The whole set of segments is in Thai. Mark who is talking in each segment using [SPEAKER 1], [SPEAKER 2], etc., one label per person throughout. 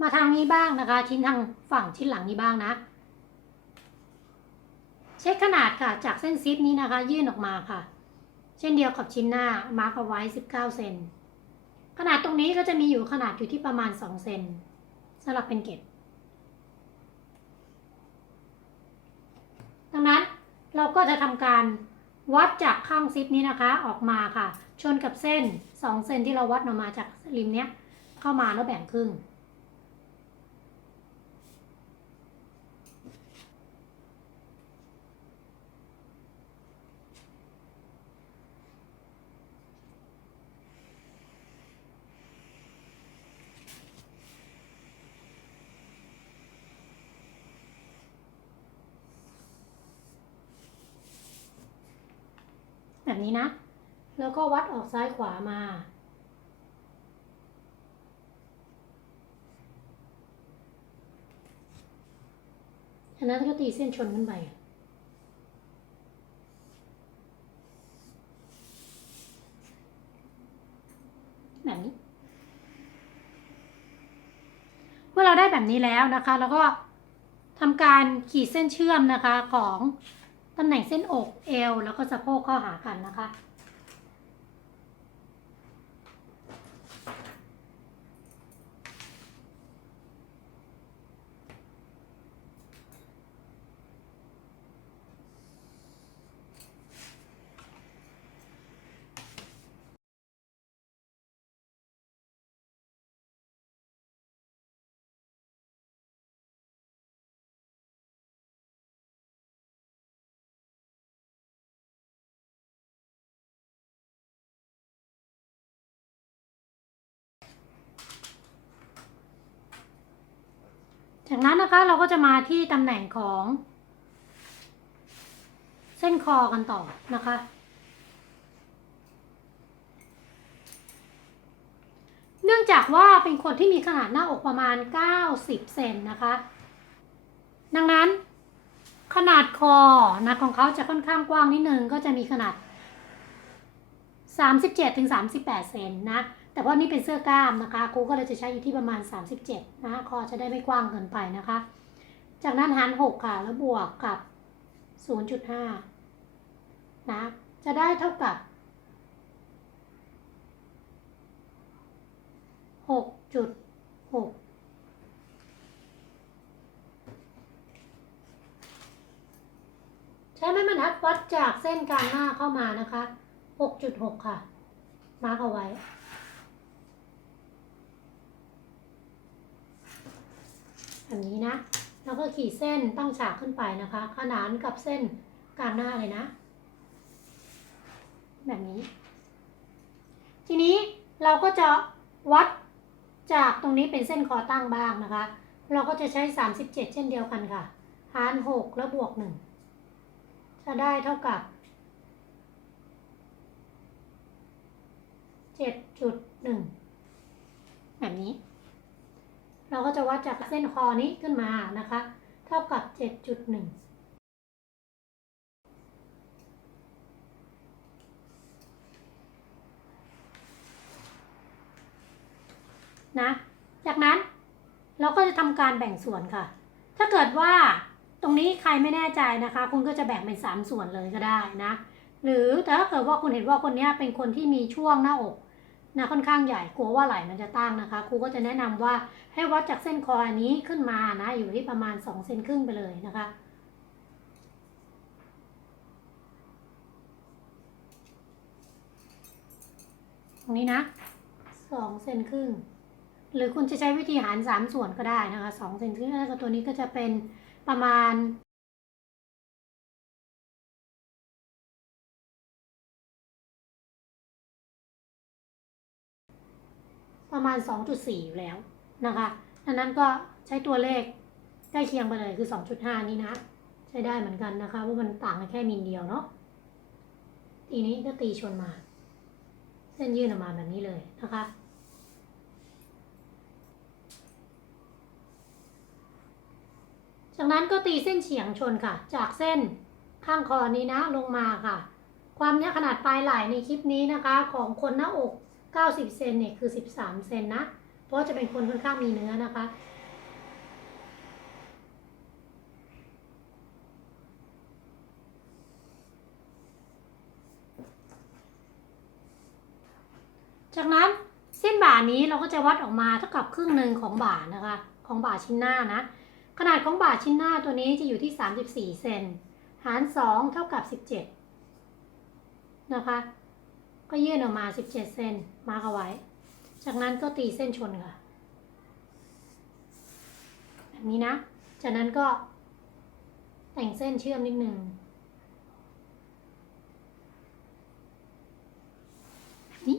[SPEAKER 1] มาทางนี้บ้างนะคะ ชิ้นทางฝั่งชิ้นหลังนี้บ้างนะ เช็คขนาดค่ะ จากเส้นซิปนี้นะคะ ยื่นออกมาค่ะ เช่นเดียวกับชิ้นหน้ามาร์กเอาไว้ 19 เซนขนาดตรงนี้ก็จะมีอยู่ขนาดอยู่ที่ประมาณ 2 เซนสำหรับเป็นเกตดังนั้นเราก็จะทำการวัดจากข้างซิปนี้นะคะออกมาค่ะ ชนกับเส้น 2 เซนที่เราวัดออกมาจากริมเนี้ยเข้ามาแล้วแบ่งครึ่ง แบบนี้นะ แล้วก็วัดออกซ้ายขวามา อันนั้นก็ตีเส้นชนขึ้นไปแบบนี้ เมื่อเราได้แบบนี้แล้วนะคะ แล้วก็ทำการขีดเส้นเชื่อมนะคะของ ตำแหน่งเส้นอกเอวแล้วก็สะโพกเข้าหากันนะคะ จากนั้นนะคะเราก็จะมาที่ตำแหน่งของ เส้นคอกันต่อนะคะ เนื่องจากว่าเป็นคนที่มีขนาดหน้าอกประมาณ 90 เซนนะคะ ดังนั้นขนาดคอนะของเขาจะค่อนข้างกว้างนิดนึงก็จะมีขนาด 37ถึง38 เซนนะ แต่ว่านี่เป็นเสื้อกล้ามนะคะครูก็เลยจะใช้อยู่ที่ประมาณ 37นะคอจะได้ไม่กว้างเกินไปนะคะ จากนั้นหาร 6 ค่ะ แล้วบวกกับ 0.5 นะ จะได้เท่ากับ 6.6ใช้ไม้บรรทัดวัดจากเส้นกลางหน้าเข้ามานะคะ 6.6 ค่ะ มาร์กเอาไว้ แบบนี้นะ แล้วก็ขีดเส้นตั้งฉากขึ้นไปนะคะ ขนานกับเส้นกลางหน้าเลยนะ แบบนี้ ทีนี้เราก็จะวัดจากตรงนี้เป็นเส้นคอตั้งบ้างนะคะ เราก็จะใช้ 37 เช่นเดียวกันค่ะ หาร 6 แล้วบวก 1 จะได้เท่ากับ 7.1 แบบนี้ เราก็จะวัดจากเส้นคอนี้ขึ้นมานะคะ เท่ากับ 7.1นะจากนั้นเราก็จะทำการแบ่งส่วนค่ะ ถ้าเกิดว่าตรงนี้ใครไม่แน่ใจนะคะ คุณก็จะแบ่งเป็น 3 ส่วนเลยก็ได้นะ หรือแต่ถ้าเกิดว่าคุณเห็นว่าคนนี้เป็นคนที่มีช่วงหน้าอก นะค่อนข้างใหญ่กลัวว่าไหล่มันจะตั้งนะคะ ครูก็จะแนะนำว่าให้วัดจากเส้นคออันนี้ขึ้นมานะอยู่ที่ประมาณ2เซนครึ่งไปเลยนะคะตรงนี้นะ2เซนครึ่งหรือคุณจะใช้วิธีหาร 3 ส่วนก็ได้นะคะ2เซนครึ่งแล้วก็ตัวนี้ก็จะเป็นประมาณ ประมาณ 2.4 อยู่แล้วนะคะดังนั้นก็ใช้ตัวเลขใกล้เคียงไปเลยคือ 2.5 นี้นะ ใช้ได้เหมือนกันนะคะเพราะมันต่างกันแค่มิลเดียวเนาะทีนี้ก็ตีชนมา เส้นยื่นออกมาแบบนี้เลยนะคะจากนั้นก็ตีเส้นเฉียงชนค่ะ จากเส้นข้างคอนี้นะลงมาค่ะ ความเนี้ยขนาดปลายไหล่ในคลิปนี้นะคะ ของคนหน้าอก 90 เซนเนี่ยคือ 13 เซนนะ เพราะจะเป็นคนค่อนข้างมีเนื้อนะคะ จากนั้นเส้นบ่านี้เราก็จะวัดออกมาเท่ากับครึ่งหนึ่งของบ่านะคะ ของบ่าชิ้นหน้านะ ขนาดของบ่าชิ้นหน้าตัวนี้จะอยู่ที่ 34 เซน หาร 2 เท่ากับ 17 นะคะ ก็ยื่นออกมา 17 เซนมาร์กเอาไว้ จากนั้นก็ตีเส้นชนค่ะ แบบนี้นะ จากนั้นก็แต่งเส้นเชื่อมนิดนึงแบบนี้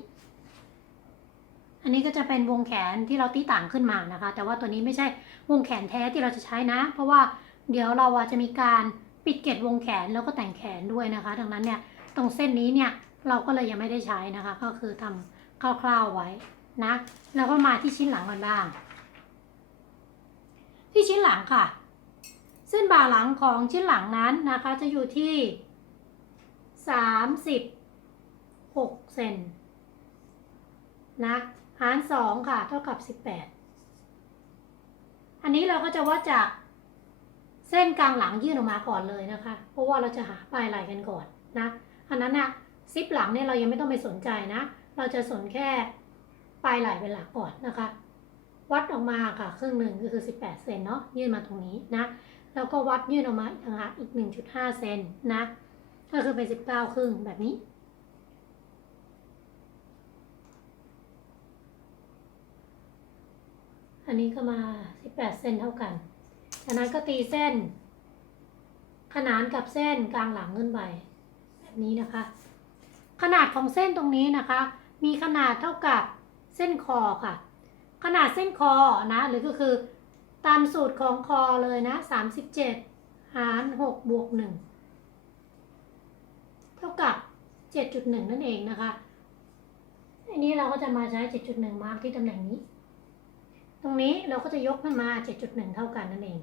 [SPEAKER 1] อันนี้ก็จะเป็นวงแขนที่เราตีต่างขึ้นมานะคะ แต่ว่าตัวนี้ไม่ใช่วงแขนแท้ที่เราจะใช้นะ เพราะว่าเดี๋ยวเราจะมีการปิดเกล็ดวงแขนแล้วก็แต่งแขนด้วยนะคะ ดังนั้นเนี่ยตรงเส้นนี้เนี่ย เราก็เลยยังไม่ได้ใช้นะคะ ก็คือทำคร่าวๆไว้นะแล้วก็มาที่ชิ้นหลังกันบ้าง ที่ชิ้นหลังค่ะ เส้นบ่าหลังของชิ้นหลังนั้นนะคะ จะอยู่ที่36เซนนะหาร2ค่ะ เท่ากับ18อันนี้เราก็จะวัดจากเส้นกลางหลังยื่นออกมาก่อนเลยนะคะ เพราะว่าเราจะหาปลายไหล่กันก่อนนะ อันนั้นนะ ซิปหลังเนี่ยเรายังไม่ต้องไปสนใจนะ เราจะสนแค่ปลายไหล่เป็นหลักก่อนนะคะ วัดออกมาค่ะ ครึ่งหนึ่งก็คือ 18 เซนเนาะยื่นมาตรงนี้นะ แล้วก็วัดยื่นออกมาอีกต่งหากอีก 1.5 เซนนะ ก็คือเป็น 19 ครึ่งแบบนี้อันนี้ก็มา 18เซนเท่ากันจากนั้นก็ตีเส้น ขนานกับเส้นกลางหลังขึ้นไป แบบนี้นะคะ ขนาดของเส้นตรงนี้นะคะ มีขนาดเท่ากับเส้นคอค่ะ ขนาดเส้นคอนะ หรือก็คือ ตามสูตรของคอเลยนะ 37 หาร6บวก1เท่ากับ 7.1 นั่นเองนะคะอันนี้เราก็จะมาใช้ 7.1 มาร์กที่ตำแหน่งนี้ ตรงนี้เราก็จะยกขึ้นมา 7.1 เท่ากันนั่นเอง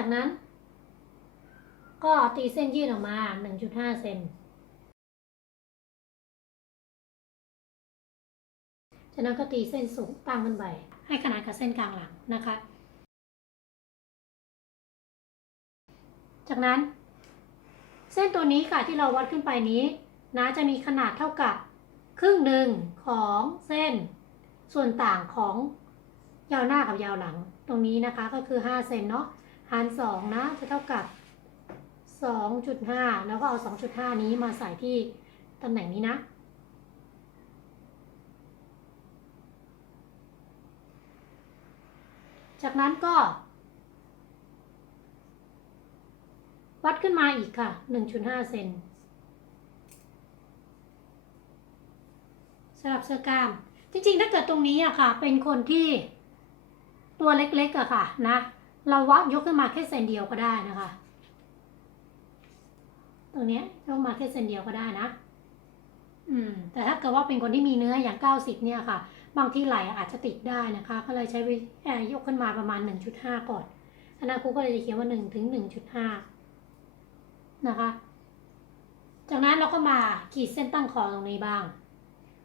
[SPEAKER 1] จากนั้น ก็ตีเส้นยืดออกมา 1.5 เซน จากนั้นก็ตีเส้นสูงตั้งขึ้นไปให้ขนาดกับเส้นกลางหลังนะคะ จากนั้น เส้นตัวนี้ค่ะที่เราวัดขึ้นไปนี้นะจะมีขนาดเท่ากับครึ่งหนึ่งของเส้นส่วนต่างของยาวหน้ากับยาวหลังตรงนี้นะคะก็คือ 5 เซนเนาะ หาร2นะจะเท่ากับ2.5แล้วก็เอา2.5นี้มาใส่ที่ตำแหน่งนี้นะ จากนั้นก็ วัดขึ้นมาอีกค่ะ1.5เซนสำหรับเสื้อกล้าม จริงๆ ถ้าเกิดตรงนี้อะค่ะ เป็นคนที่ตัวเล็กๆอะค่ะนะ เราวัดยกขึ้นมาแค่เซนเดียวก็ได้นะคะ ตรงนี้ยกมาแค่เซนเดียวก็ได้นะ อืม แต่ถ้าเกิดว่าเป็นคนที่มีเนื้ออย่าง 90 เนี่ยค่ะ บางที่ไหลอาจจะติดได้นะคะ ก็เลยใช้วิเอ่อยกขึ้นมาประมาณ 1.5 ก่อนอันนั้นครูก็เลยเขียนว่า1ถึง1.5 นะคะ จากนั้นเราก็มาขีดเส้นตั้งคอตรงนี้บ้าง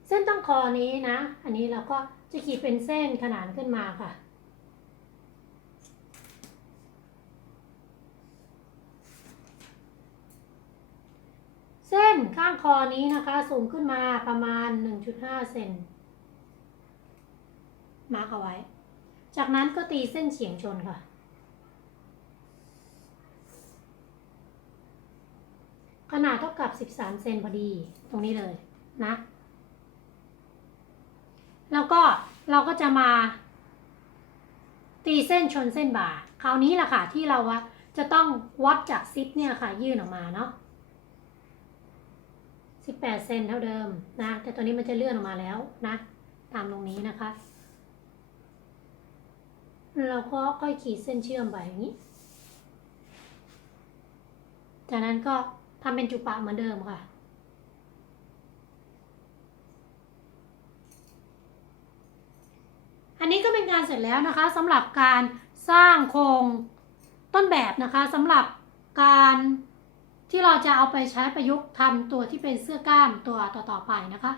[SPEAKER 1] เส้นตั้งคอนี้นะ อันนี้เราก็จะขีดเป็นเส้นขนานขึ้นมาค่ะ เส้น ข้างคอนี้นะคะ สูงขึ้นมาประมาณ 1.5 เซนมาร์กเอาไว้ จากนั้นก็ตีเส้นเฉียงชนค่ะ ขนาดเท่ากับ 13 เซนพอดีตรงนี้เลยนะ แล้วก็เราก็จะมาตีเส้นชนเส้นบ่า คราวนี้แหละค่ะที่เราว่าจะต้องวัดจากซิปเนี่ยค่ะ ยื่นออกมาเนาะ 18 เซนเท่าเดิมนะ แต่ตัวนี้มันจะเลื่อนออกมาแล้วนะ ตามตรงนี้นะคะ เราก็ค่อยขีดเส้นเชื่อมไปอย่างนี้ จากนั้นก็ทำเป็นจุปะเหมือนเดิมค่ะอันนี้ก็เป็นการเสร็จแล้วนะคะสำหรับการสร้างโครงต้นแบบนะคะสำหรับการ ที่เราจะเอาไปใช้ประยุกต์ทำตัวที่เป็นเสื้อกล้ามตัวต่อๆไปนะคะ